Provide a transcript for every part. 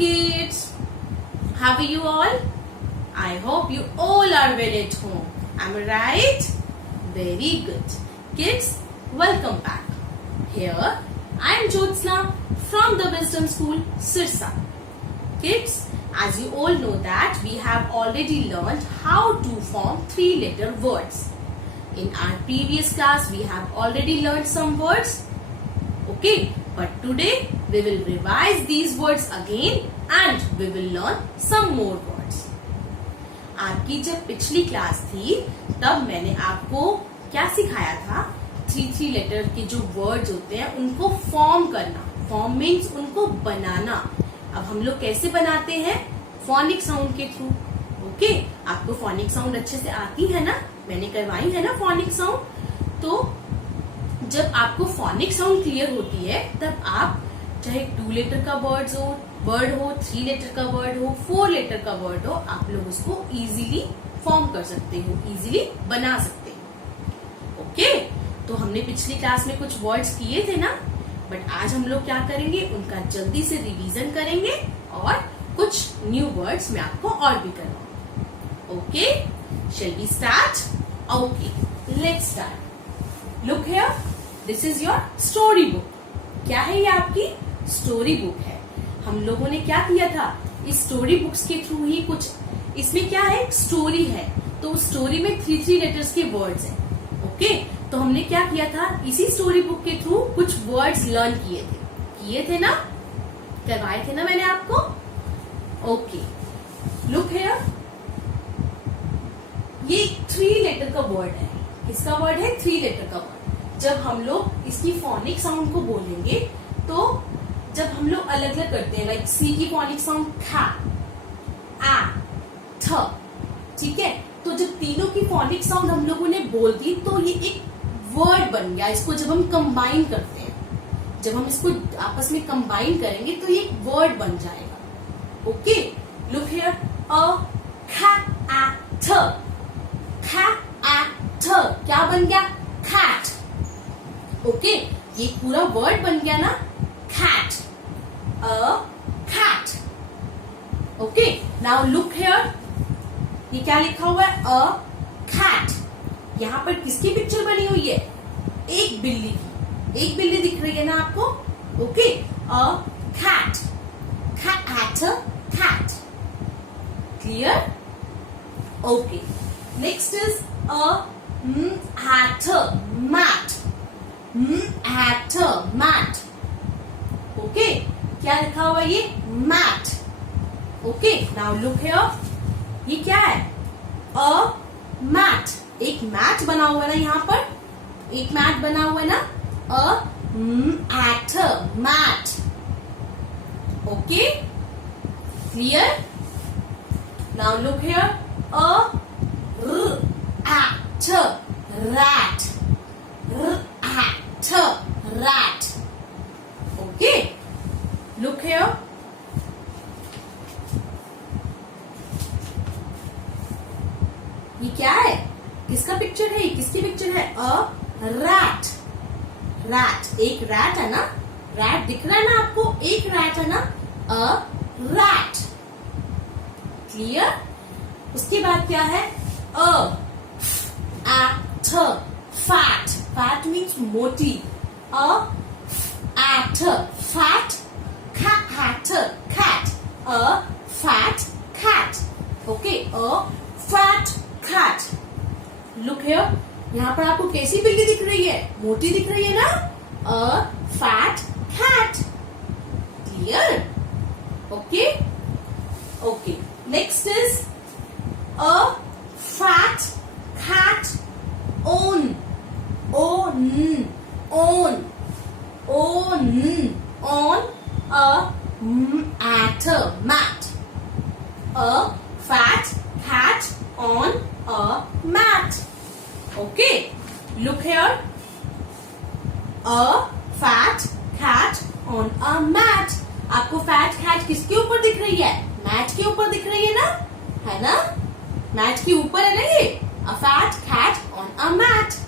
kids, how are you all? I hope you all are well at home. Am I right? Very good. Kids, welcome back. Here I am Jyotsna from the Wisdom School, Sirsa. Kids, as you all know that we have already learned how to form three-letter words. In our previous class, we have already learned some words. Okay, but today we will revise these words again and we will learn some more words. आपकी जब पिछली class थी तब मैंने आपको क्या सिखाया था? थ्री लेटर के जो वर्ड्स होते हैं उनको फॉर्म करना. फॉर्म मीन्स उनको बनाना. अब हम लोग कैसे बनाते हैं? फोनिक साउंड के थ्रू. ओके, आपको फोनिक साउंड अच्छे से आती है ना? मैंने करवाई है ना फोनिक साउंड. तो जब आपको फोनिक साउंड क्लियर होती है तब आप चाहे 2 लेटर का वर्ड हो 3 लेटर का वर्ड हो 4 लेटर का वर्ड हो, आप लोग उसको इजीली फॉर्म कर सकते हो, इजीली बना सकते हो. ओके, तो हमने पिछली क्लास में कुछ वर्ड्स किए थे ना, बट आज हम लोग क्या करेंगे, उनका जल्दी से रिवीजन करेंगे और कुछ न्यू वर्ड्स मैं आपको और भी करवाऊंगी. Okay, shall we start? Okay, let's start. Look here, this is your story book. क्या है ये? आपकी स्टोरी बुक है. हम लोगों ने क्या किया था, इस स्टोरी बुक्स के थ्रू ही कुछ, इसमें क्या है, स्टोरी है, तो स्टोरी में 3 लेटर्स के वर्ड्स हैं. ओके, तो हमने क्या किया था, इसी स्टोरी बुक के थ्रू कुछ वर्ड्स लर्न किए थे ना, करवाए थे ना मैंने आपको. ओके, लुक हियर, ये 3 लेटर का वर्ड है. किसका वर्ड है? 3 लेटर का वर्ड. जब हम लोग इसकी फोनिक साउंड को बोलेंगे तो जब हम लोग अलग अलग करते हैं, लाइक सी की फोनिक साउंड खा, आ, थ, ठीक है. तो जब तीनों की फोनिक साउंड हम लोगों ने बोल दी तो ये एक वर्ड बन गया. इसको जब हम कंबाइन करते हैं, जब हम इसको आपस में कंबाइन करेंगे तो ये एक वर्ड बन जाएगा. ओके, लुक हियर, अ खा आ थ, खा आ थ क्या बन गया? खैट. ओके, ये पूरा वर्ड बन गया ना, cat, a cat. Okay, now look here, ये क्या लिखा हुआ है? a cat. यहाँ पर किसकी पिक्चर बनी हुई है? एक बिल्ली की. एक बिल्ली दिख रही है ना आपको? Okay, a cat, cat, cat. Clear? Okay. Next is a mat. mat. Okay, क्या लिखा हुआ ये? Mat. Okay, now look here, ये क्या है? अ मैट. एक मैट बना हुआ है ना, यहाँ पर एक मैट बना हुआ है ना, a mat. Okay, clear? Now look here, a rat. rat. Okay, look here. ये क्या है? किसका पिक्चर है? किसकी पिक्चर है? अ रैट. रैट, एक रैट है ना, रैट दिख रहा है ना आपको? एक रैट है ना, अ रैट. क्लियर? उसके बाद क्या है? फैट. फैट मीन्स मोटी. fat, cat, a fat cat. Okay, a fat cat. Look here, यहाँ पर आपको कैसी बिल्ली दिख रही है? मोटी दिख रही है ना? a fat cat. Clear? Okay. Okay. Next is a fat cat own. On a mat. A fat cat on a mat. Okay, look here. A fat cat on a mat. आपको फैट कैट किसके ऊपर दिख रही है? Mat के ऊपर दिख रही है ना, है ना? मैट के ऊपर है ना ये. A fat cat on a mat.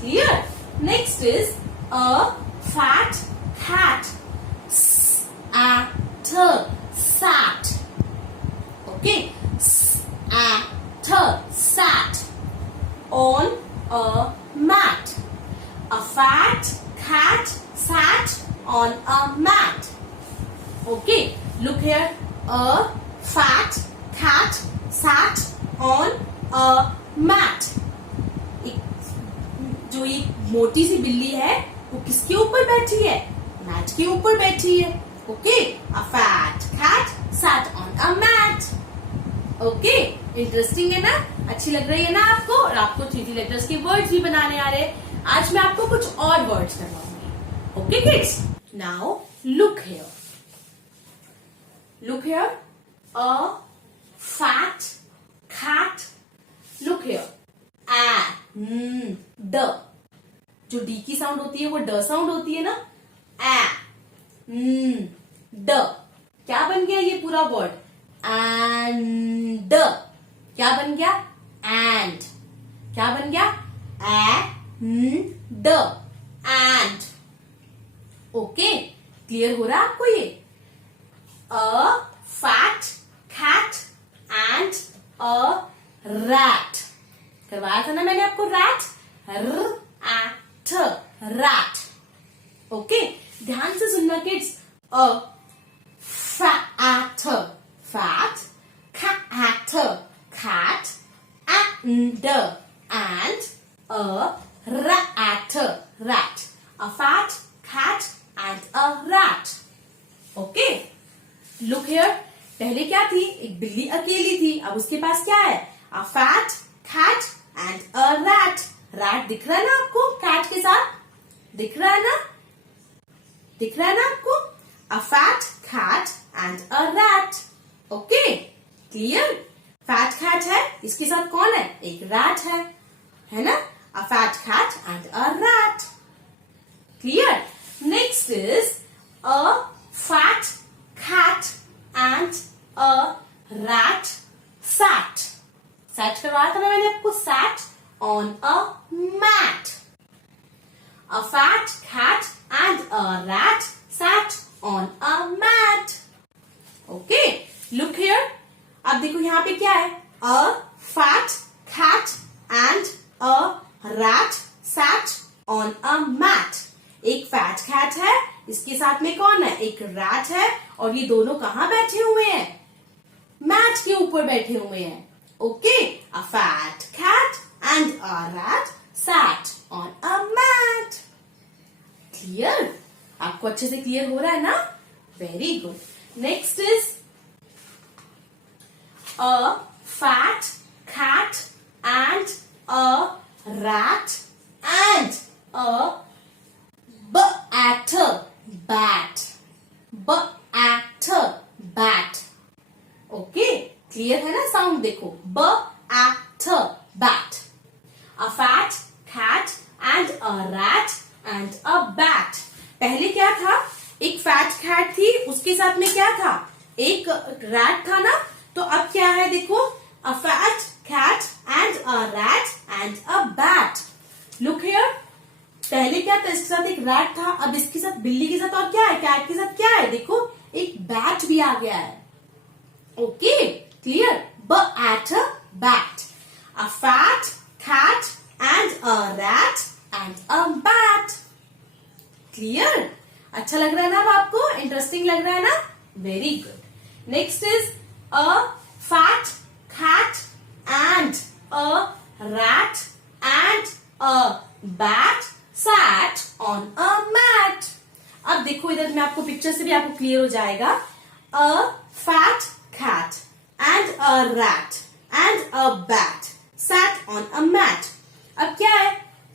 Clear? Next is a fat cat. Sat. sat. Okay, sat, sat on a mat. A fat cat sat on a mat. Okay, look here. A fat cat sat on a mat. जो ये मोटी सी बिल्ली है वो किसके ऊपर बैठी है? मैट के ऊपर बैठी है. Okay, a fat cat sat on a mat. Okay, interesting है ना? अच्छी लग रही है ना आपको? और आपको 3 लेटर्स के वर्ड्स भी बनाने आ रहे हैं. आज मैं आपको कुछ और वर्ड्स करवाऊंगी. Okay kids, now look here. Look here. A fat cat. Look here. The, जो डी की साउंड होती है वो ड साउंड होती है ना. द, क्या बन गया ये पूरा वर्ड? एंड. क्या बन गया? एंड. क्या बन गया? एंड. एंड. ओके, क्लियर हो रहा है आपको ये? A fat cat and a rat. करवाया था ना मैंने आपको रैट. रैट. रैट. ओके, ध्यान से सुनना kids. A fat, fat, cat, cat and a rat, rat. A fat cat and a rat. Okay, look here. पहले क्या थी? एक बिल्ली अकेली थी. अब उसके पास क्या है? A fat cat and a rat. Rat दिख रहा है ना आपको? कैट के साथ दिख रहा है ना? दिख रहा है ना आपको? A fat cat and a rat. Okay, clear? Fat cat है, इसके साथ कौन है? एक रैट है ना? A fat cat and a rat. Clear? Next is a fat cat and a rat sat. Sat करवाया था ना मैंने आपको. Sat on a mat. A fat cat and a rat sat on a mat. Okay, look here. अब देखो यहाँ पे क्या है? A fat cat and a rat sat on a mat. एक फैट कैट है, इसके साथ में कौन है? एक रैट है. और ये दोनों कहाँ बैठे हुए हैं? मैट के ऊपर बैठे हुए हैं. Okay, a fat cat and a rat sat on a mat. Clear? आपको अच्छे से क्लियर हो रहा है ना? Very good. Next is a fat cat and a rat and a bat. Bat. Bat. Okay? Clear है ना? साउंड देखो. Bat. A fat cat and a rat and a bat. पहले क्या था? एक फैट कैट थी, उसके साथ में क्या था? एक रैट था ना. तो अब क्या है देखो? A fat cat and a rat and a bat. Look here. पहले क्या था? इसके साथ एक रैट था. अब इसके साथ, बिल्ली के साथ और क्या है? कैट के साथ क्या है? देखो, एक बैट भी आ गया है. Okay, clear? Bat. A fat cat and a rat and a bat. Clear? अच्छा लग रहा है ना अब आपको? इंटरेस्टिंग लग रहा है ना? Very good. Next is a fat cat and a rat and a bat sat on a mat. अब देखो इधर, मैं आपको पिक्चर से भी आपको क्लियर हो जाएगा. A fat cat and a rat and a bat sat on a mat. अब क्या है?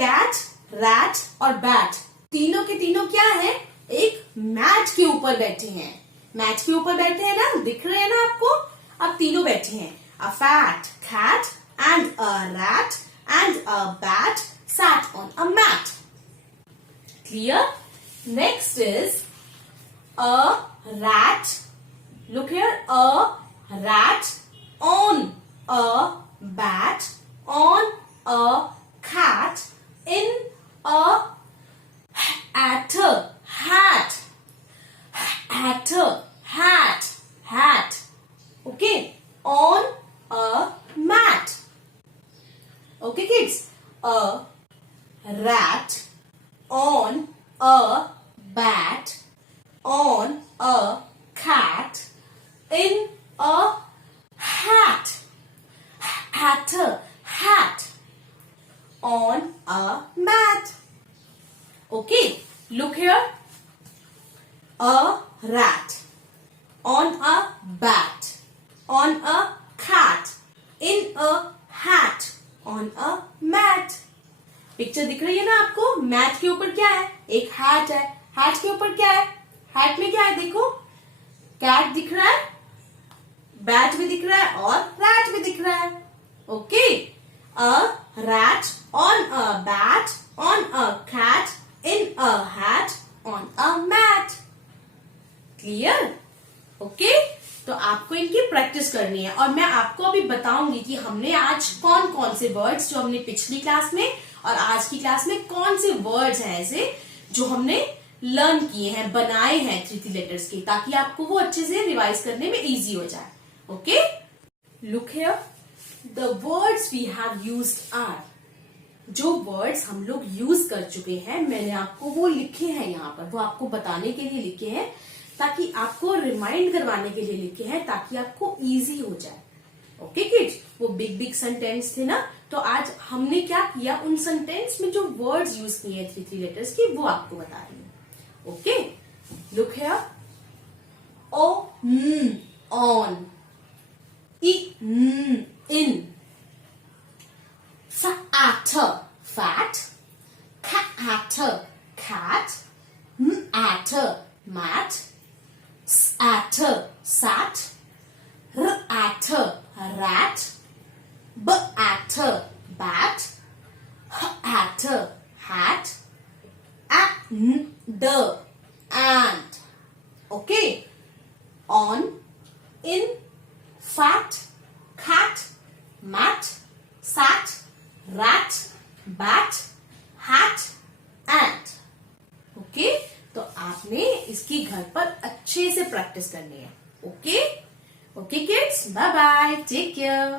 कैट, रैट और बैट, तीनों के तीनों क्या है? एक मैट के ऊपर बैठे हैं. मैट के ऊपर बैठे हैं ना? दिख रहे हैं ना आपको? अब तीनों बैठे हैं. A fat cat and a rat and a bat sat on a mat. Clear? Next is a rat. Look here. A rat on a bat on a cat in a hat. Hat. a bat, on a cat, in a hat. Hatter, hat. On a mat. Okay, look here. A rat. On a bat. On a cat. In a hat. On a mat. Picture दिख रही है ना आपको? Mat के ऊपर क्या है? एक हैट है. हैट के ऊपर क्या है? हैट में क्या है? देखो, कैट दिख रहा है, बैट भी दिख रहा है और रैट भी दिख रहा है. Okay, a rat on a bat on a cat in a hat on a mat. Clear? Okay, तो आपको इनकी प्रैक्टिस करनी है और मैं आपको अभी बताऊंगी कि हमने आज कौन कौन से वर्ड्स जो हमने पिछली क्लास में और आज की क्लास में कौन से वर्ड्स हैं ऐसे जो हमने लर्न किए हैं, बनाए हैं 3 लेटर्स के, ताकि आपको वो अच्छे से रिवाइज करने में इजी हो जाए. Okay, look here. The words we have used are, जो वर्ड्स हम लोग यूज कर चुके हैं मैंने आपको वो लिखे हैं यहाँ पर, वो आपको बताने के लिए लिखे हैं, ताकि आपको रिमाइंड करवाने के लिए लिखे हैं, ताकि आपको इजी हो जाए. ओके किड्स, वो बिग बिग सेंटेंस थे ना, तो आज हमने क्या किया, उन सेंटेंस में जो वर्ड्स यूज किए हैं 3 लेटर्स की, वो आपको बता रही हूँ. Okay, look here. O on, E in, fatter fat, catter cat, matter mat, satter sat, ratter rat, batter bat, hatter hat, and ant. Okay, on, in, fat, cat, mat, sat, rat, bat, hat, ant. Okay, तो आपने इसकी घर पर अच्छे से practice करनी है. Okay, okay kids, bye bye, take care.